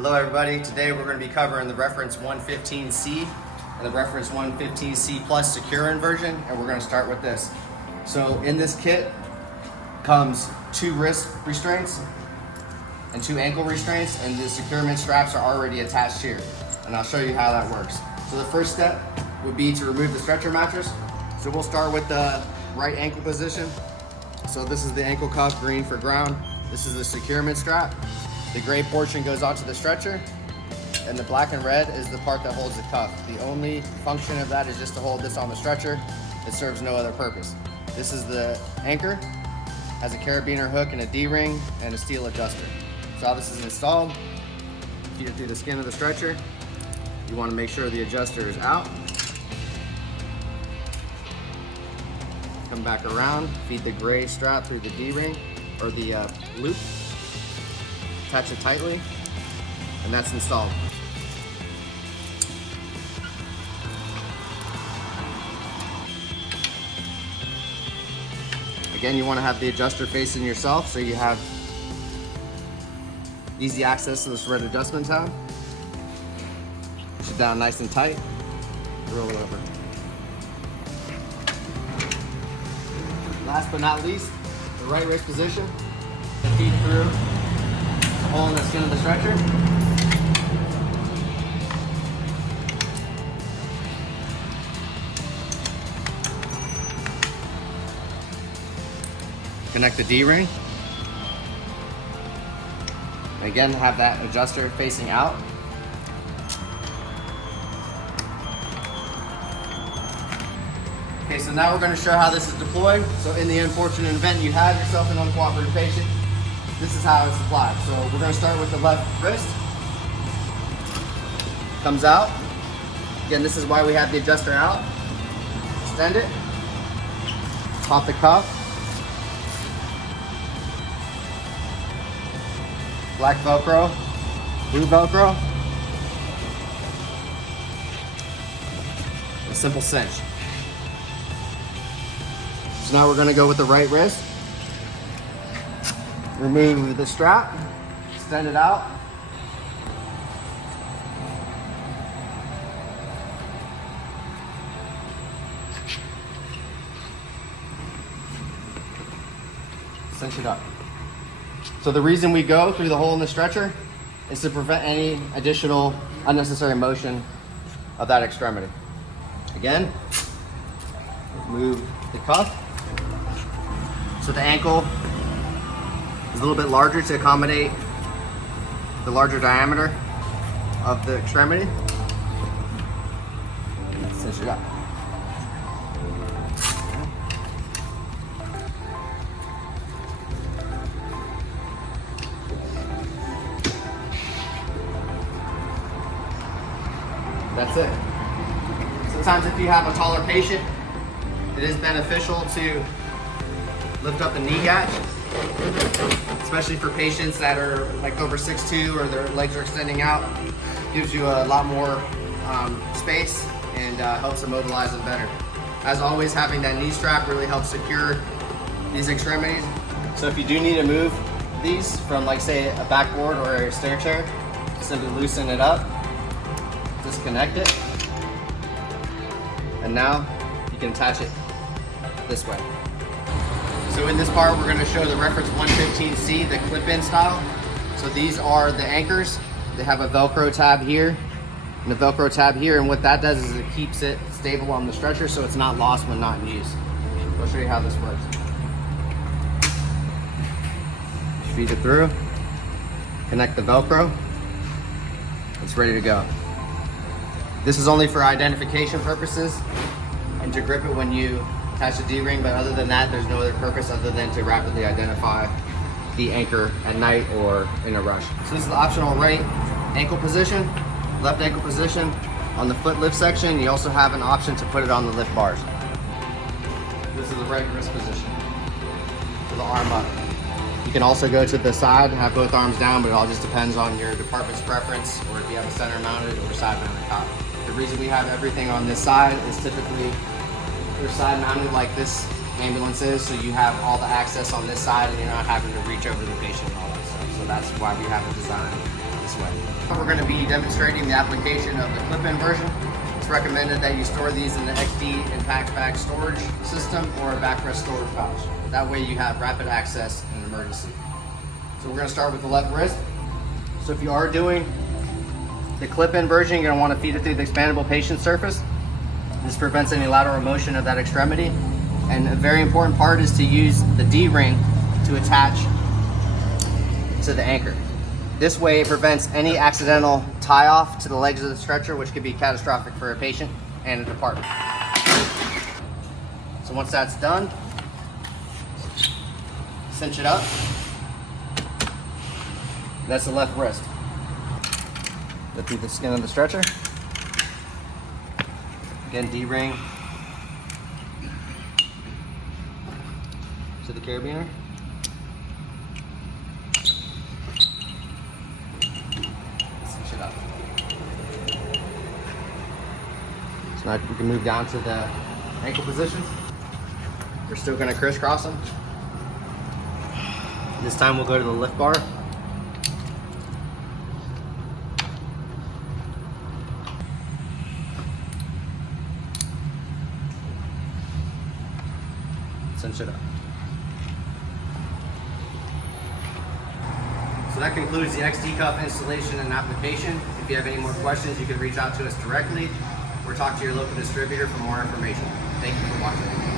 Hello everybody, today we're going to be covering the reference 115C and the reference 115C plus securing version, and we're going to start with this. So in this kit comes 2 wrist restraints and 2 ankle restraints, and the securement straps are already attached here, and I'll show you how that works. So the first step would be to remove the stretcher mattress. So we'll start with the right ankle position. So this is the ankle cuff, green for ground. This is the securement strap. The gray portion goes onto the stretcher, and the black and red is the part that holds the cuff. The only function of that is just to hold this on the stretcher. It serves no other purpose. This is the anchor, has a carabiner hook and a D-ring and a steel adjuster. So how this is installed, feed it through the skin of the stretcher. You want to make sure the adjuster is out. Come back around, feed the gray strap through the D-ring or the loop. Attach it tightly, and that's installed. Again, you want to have the adjuster facing yourself so you have easy access to this red adjustment tab. Push it down nice and tight, roll it over. Last but not least, the right wrist position. Feed through the hole in the skin of the stretcher. Connect the D-ring. Again, have that adjuster facing out. Okay, so now we're going to show how this is deployed. So in the unfortunate event you have yourself an uncooperative patient, this is how it's applied. So we're going to start with the left wrist. Comes out. Again, this is why we have the adjuster out. Extend it. Pop the cuff. Black Velcro. Blue Velcro. A simple cinch. So now we're going to go with the right wrist. Remove the strap, extend it out. Cinch it up. So the reason we go through the hole in the stretcher is to prevent any additional unnecessary motion of that extremity. Again, move the cuff. So the ankle is a little bit larger to accommodate the larger diameter of the extremity. Cinch it up. That's it. Sometimes if you have a taller patient, it is beneficial to lift up the knee catch, especially for patients that are like over 6'2" or their legs are extending out. Gives you a lot more space and helps immobilize them better. As always, having that knee strap really helps secure these extremities. So if you do need to move these from, like, say, a backboard or a stair chair, simply loosen it up, disconnect it, and now you can attach it this way. So in this part, we're going to show the reference 115C, the clip-in style. So these are the anchors. They have a Velcro tab here and a Velcro tab here, and what that does is it keeps it stable on the stretcher so it's not lost when not in use. I'll show you how this works. Feed it through, connect the Velcro. It's ready to go. This is only for identification purposes and to grip it when you attach the D-ring, but other than that, there's no other purpose other than to rapidly identify the anchor at night or in a rush. So this is the optional right ankle position, left ankle position. On the foot lift section, you also have an option to put it on the lift bars. This is the right wrist position, with the arm up. You can also go to the side and have both arms down, but it all just depends on your department's preference, or if you have a center mounted or side mounted cot. The reason we have everything on this side is typically they're side mounted like this ambulance is, so you have all the access on this side and you're not having to reach over the patient and all that stuff. So that's why we have it designed this way. We're going to be demonstrating the application of the Clipin version. It's recommended that you store these in the XD and pack bag storage system or a backrest storage pouch. That way you have rapid access in an emergency. So we're going to start with the left wrist. So if you are doing the Clipin version, you're going to want to feed it through the expandable patient surface. This prevents any lateral motion of that extremity. And a very important part is to use the D-ring to attach to the anchor. This way it prevents any accidental tie-off to the legs of the stretcher, which could be catastrophic for a patient and a department. So once that's done, cinch it up. That's the left wrist. Go through the skin of the stretcher. Again, D-ring to the carabiner. Cinch it up. So now we can move down to the ankle position. We're still going to crisscross them. This time we'll go to the lift bar. Cinch it up. So that concludes the XD cuff installation and application. If you have any more questions, you can reach out to us directly or talk to your local distributor for more information. Thank you for watching.